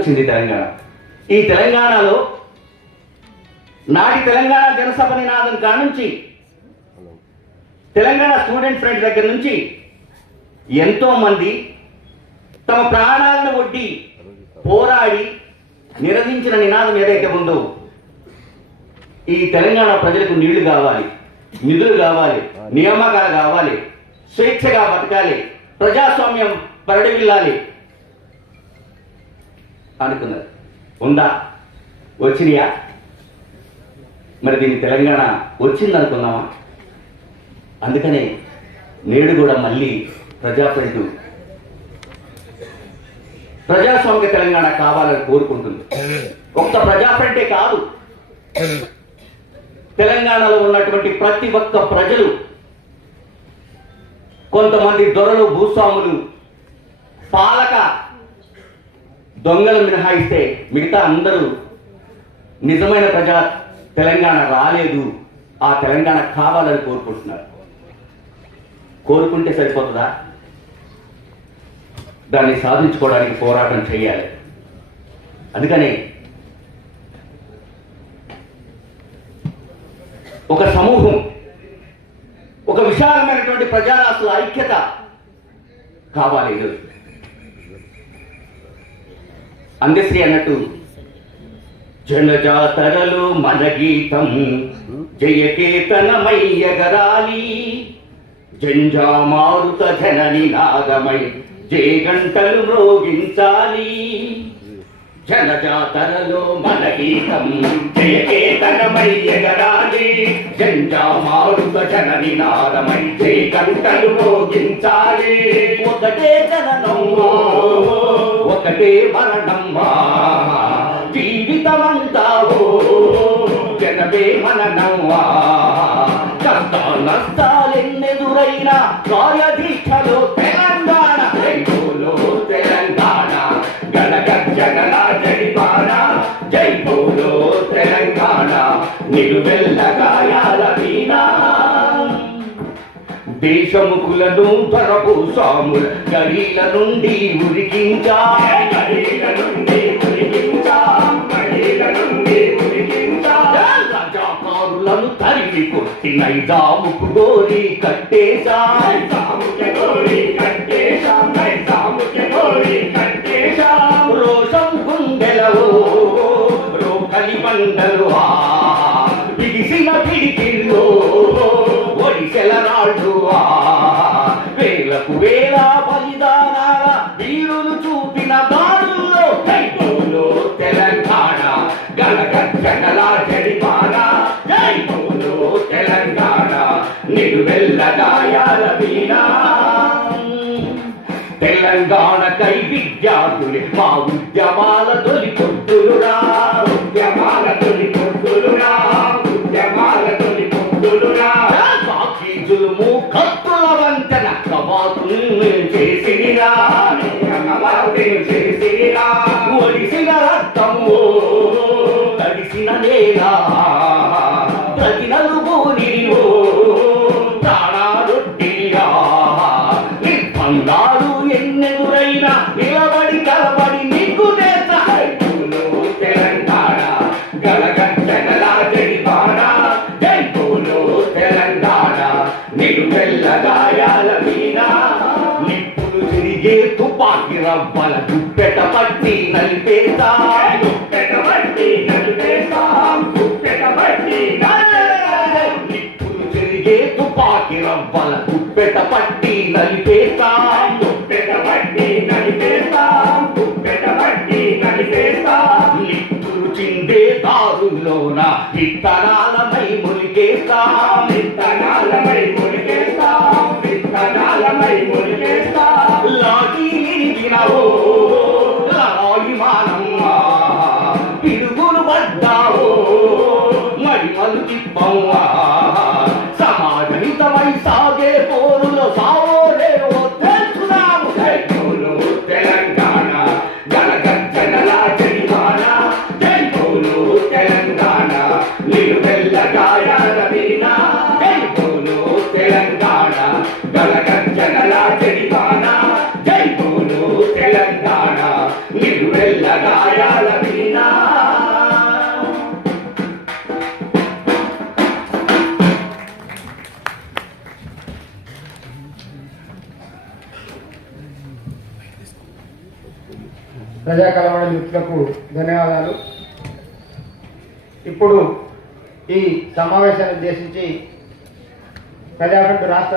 వచ్చింది తెలంగాణ. ఈ తెలంగాణలో నాటి తెలంగాణ జనసభ నినాదం కానుంచి తెలంగాణ స్టూడెంట్ ఫ్రంట్ దగ్గర నుంచి ఎంతో మంది తమ ప్రాణాలను ఒడ్డి పోరాడి నిరధించిన నినాదం ఏదైతే ఉందో ఈ తెలంగాణ ప్రజలకు నీళ్ళు కావాలి నిధులు కావాలి నియామకాలు కావాలి స్వేచ్ఛగా బతకాలి ప్రజాస్వామ్యం పరిడవిల్లాలి అనుకున్నారు ఉందా? వచ్చినాయా? మరి దీన్ని తెలంగాణ వచ్చిందనుకున్నామా అందుకనే నేడు కూడా మళ్ళీ ప్రజాప్రతినిధులు ప్రజాస్వామ్య తెలంగాణ కావాలని కోరుకుంటుంది. ఒక్క ప్రజాఫ్రంటే కాదు. తెలంగాణలో ఉన్నటువంటి ప్రతి ఒక్క ప్రజలు కొంతమంది దొరలు భూస్వాములు పాలక దొంగలు మినహాయిస్తే మిగతా అందరూ నిజమైన ప్రజా తెలంగాణ రాలేదు ఆ తెలంగాణ కావాలని కోరుకుంటున్నారు. కోరుకుంటే సరిపోతుందా? దాన్ని సాధించుకోవడానికి పోరాటం చేయాలి. అందుకనే ఒక సమూహం ఒక విశాలమైనటువంటి ప్రజారాస్తుల ఐక్యత కావాలి ఈరోజు. అందశ్రీ అన్నట్టు. జనజాతరలో మన గీతం. జయకేతనమయ్యగరాలి జంజామారుత జనని నాదమై జయ గంటలు మ్రోగించాలి. జనజాతరలో మన గీతం. జయకేతనమయ్యగరాలి జంజామారుత జనని నాదమై జయ గంటలు మ్రోగించాలి. మొదటే జననం ఒక్కటే మరణమ్మా. జీవితమంతా ఓ జనమే మననమ్మా కష్ట నష్టాలెన్నెదురైనా కార్యదీక్షలో దేశముఖులను తరపు సాముల గరీల నుండి ఉరికించా. రజాకారులను తరిమి కొట్టి నైజాముకు గోరి కట్టేశా. నైజాముకి గోరి కట్టేశా. గణగర్జనల జడిపాన జైపూలో తెలంగాణ నిలువెల్ల గాయాల వీణా తెలంగాణకై విద్యార్థులు మా ఉద్యమాల తొలి పొద్దులురా ఉద్యమాల తొలి పొద్దులురా ఉద్యమాల తొలి పొద్దులురా సాక్షిజులుము కత్తుల వంతెన కవాతుల్ని చేసిరా తడిసిన నేలా ప్రతి నలుగురిలో ప్రాణాలొట్టిరా నిర్బంధాలు ఎన్నెదురైనా నిలబడి కలబడి నీకు తెలంగాణ. తెలంగాణ. నిప్పులు తిరిగే తుపాకి రవ్వల దుప్పెట పట్టి నలిపేదా రవ్వల పట్టి నలిపేతా ప్రజా కలవడ మిత్రులకు ధన్యవాదాలు. ఇప్పుడు ఈ సమావేశాన్ని ఉద్దేశించి ప్రజాపట్టు రాష్ట్ర